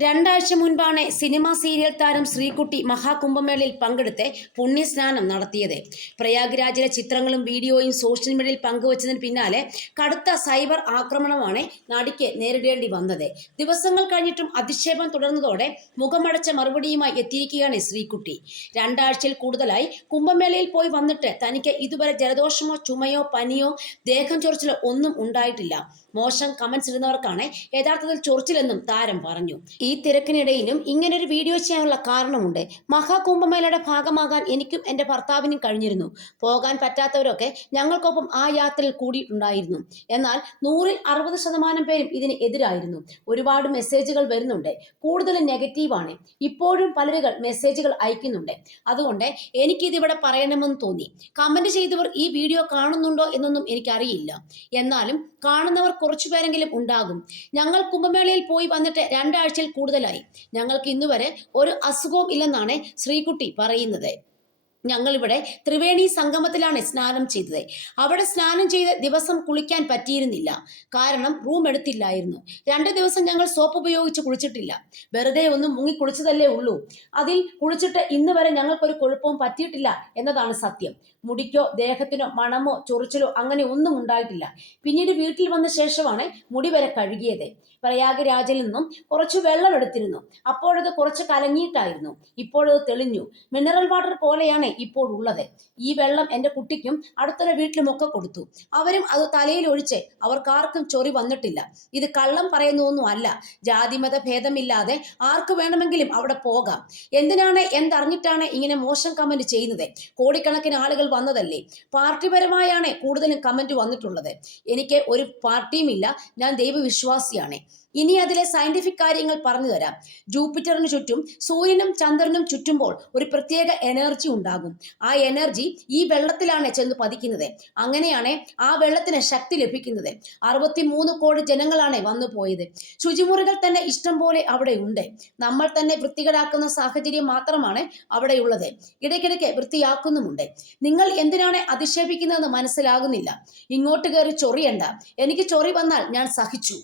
രണ്ടാഴ്ച മുൻപാണ് cinema serial താരം ശ്രീകുട്ടി മഹാകുംഭമേളയിൽ പങ്കെടുത്ത് പുണ്യസ്നാനം നടത്തിയത്. പ്രയാഗ്രാജിലെ ചിത്രങ്ങളും വീഡിയോയും സോഷ്യൽ മീഡിയയിൽ പങ്കുവച്ചതിന് പിന്നാലെ കടുത്ത സൈബർ ആക്രമണമാണ് നടിക്ക് നേരിടേണ്ടി വന്നത്. ദിവസങ്ങൾ കഴിഞ്ഞിട്ടും അധിക്ഷേപം തുടർന്നതോടെ മുഖമടച്ച മറുപടിയുമായി എത്തിയിരിക്കുകയാണ് ശ്രീകുട്ടി. രണ്ടാഴ്ചയിൽ കൂടുതലായി കുംഭമേളയിൽ പോയി വന്നിട്ട് തനിക്ക് ഇതുവരെ ജലദോഷമോ ചുമയോ പനിയോ ദേഹം ചൊറിച്ചിലോ ഒന്നും ഉണ്ടായിട്ടില്ല. മോശം കമന്റ്സ് ഇടുന്നവർക്കാണ് യഥാർത്ഥത്തിൽ ചൊറിച്ചിലെന്നും താരം പറഞ്ഞു. ഈ തിരക്കിനിടയിലും ഇങ്ങനെ ഒരു വീഡിയോ ചെയ്യാനുള്ള കാരണമുണ്ട്. മഹാകുംഭമേളയുടെ ഭാഗമാകാൻ എനിക്കും എന്റെ ഭർത്താവിനും കഴിഞ്ഞിരുന്നു. പോകാൻ പറ്റാത്തവരൊക്കെ ഞങ്ങൾക്കൊപ്പം ആ യാത്രയിൽ കൂടിയിട്ടുണ്ടായിരുന്നു എന്നാൽ നൂറിൽ അറുപത് ശതമാനം പേരും ഇതിന് എതിരായിരുന്നു. ഒരുപാട് മെസ്സേജുകൾ വരുന്നുണ്ട്. കൂടുതലും നെഗറ്റീവാണ് ഇപ്പോഴും പലരുകൾ മെസ്സേജുകൾ അയക്കുന്നുണ്ട്. അതുകൊണ്ട് എനിക്കിതിവിടെ പറയണമെന്ന് തോന്നി. കമന്റ് ചെയ്തവർ ഈ വീഡിയോ കാണുന്നുണ്ടോ എന്നൊന്നും എനിക്കറിയില്ല. എന്നാലും കാണുന്നവർ കുറച്ചുപേരെങ്കിലും ഉണ്ടാകും. ഞങ്ങൾ കുംഭമേളയിൽ പോയി വന്നിട്ട് രണ്ടാഴ്ചയിൽ കൂടുതലായി. ഞങ്ങൾക്ക് ഇന്നുവരെ ഒരു അസുഖവും ഇല്ലെന്നാണ് ശ്രീകുട്ടി പറയുന്നത്. ഞങ്ങളിവിടെ ത്രിവേണി സംഗമത്തിലാണ് സ്നാനം ചെയ്തത്. അവിടെ സ്നാനം ചെയ്ത ദിവസം കുളിക്കാൻ പറ്റിയിരുന്നില്ല. കാരണം റൂം എടുത്തില്ലായിരുന്നു. രണ്ട് ദിവസം ഞങ്ങൾ സോപ്പ് ഉപയോഗിച്ച് കുളിച്ചിട്ടില്ല. വെറുതെ ഒന്ന് മുങ്ങി കുളിച്ചതല്ലേ ഉള്ളൂ. അതിൽ കുളിച്ചിട്ട് ഇന്ന് വരെ ഞങ്ങൾക്കൊരു കുഴപ്പവും പറ്റിയിട്ടില്ല എന്നതാണ് സത്യം. മുടിക്കോ ദേഹത്തിനോ മണമോ ചൊറിച്ചിലോ അങ്ങനെ ഒന്നും ഉണ്ടായിട്ടില്ല. പിന്നീട് വീട്ടിൽ വന്ന ശേഷമാണ് മുടി വരെ കഴുകിയത്. പ്രയാഗരാജിൽ നിന്നും കുറച്ച് വെള്ളം എടുത്തിരുന്നു. അപ്പോഴത് കുറച്ച് കലങ്ങിയിട്ടായിരുന്നു. ഇപ്പോഴത് തെളിഞ്ഞു. മിനറൽ വാട്ടർ പോലെയാണ്. ഇപ്പോൾ ഉള്ളത് ഈ വെള്ളം എന്റെ കുട്ടിക്കും അടുത്തുള്ള വീട്ടിലുമൊക്കെ കൊടുത്തു. അവരും അത് തലയിൽ ഒഴിച്ച് അവർക്കാർക്കും ചൊറി വന്നിട്ടില്ല. ഇത് കള്ളം പറയുന്നൊന്നും അല്ല. ജാതിമത ഭേദമില്ലാതെ ആർക്ക് വേണമെങ്കിലും അവിടെ പോകാം. എന്തിനാണ് എന്തറിഞ്ഞിട്ടാണ് ഇങ്ങനെ മോശം കമന്റ് ചെയ്യുന്നത്? കോടിക്കണക്കിന് ആളുകൾ വന്നതല്ലേ? പാർട്ടിപരമായാണ് കൂടുതലും കമന്റ് വന്നിട്ടുള്ളത്. എനിക്ക് ഒരു പാർട്ടിയുമില്ല. ഞാൻ ദൈവവിശ്വാസിയാണ്. ഇനി അതിലെ സയന്റിഫിക് കാര്യങ്ങൾ പറഞ്ഞു തരാം ജൂപ്പിറ്ററിന് ചുറ്റും സൂര്യനും ചന്ദ്രനും ചുറ്റുമ്പോൾ ഒരു പ്രത്യേക എനർജി ഉണ്ടാകും. ആ എനർജി ഈ വെള്ളത്തിലാണ് ചെന്ന് പതിക്കുന്നത്. അങ്ങനെയാണ് ആ വെള്ളത്തിന് ശക്തി ലഭിക്കുന്നത്. അറുപത്തി മൂന്ന് കോടി ജനങ്ങളാണ് വന്നു പോയത്. ശുചിമുറികൾ തന്നെ ഇഷ്ടം പോലെ അവിടെ ഉണ്ട്. നമ്മൾ തന്നെ വൃത്തികേടാക്കുന്ന സാഹചര്യം മാത്രമാണ് അവിടെ അവിടെയുള്ളത്. ഇടയ്ക്കിടയ്ക്ക് വൃത്തിയാക്കുന്നുമുണ്ട്. നിങ്ങൾ എന്തിനാണ് അധിക്ഷേപിക്കുന്നതെന്ന് മനസ്സിലാകുന്നില്ല. ഇങ്ങോട്ട് കയറി ചൊറിയണ്ട. എനിക്ക് ചൊറി വന്നാൽ ഞാൻ സഹിച്ചു.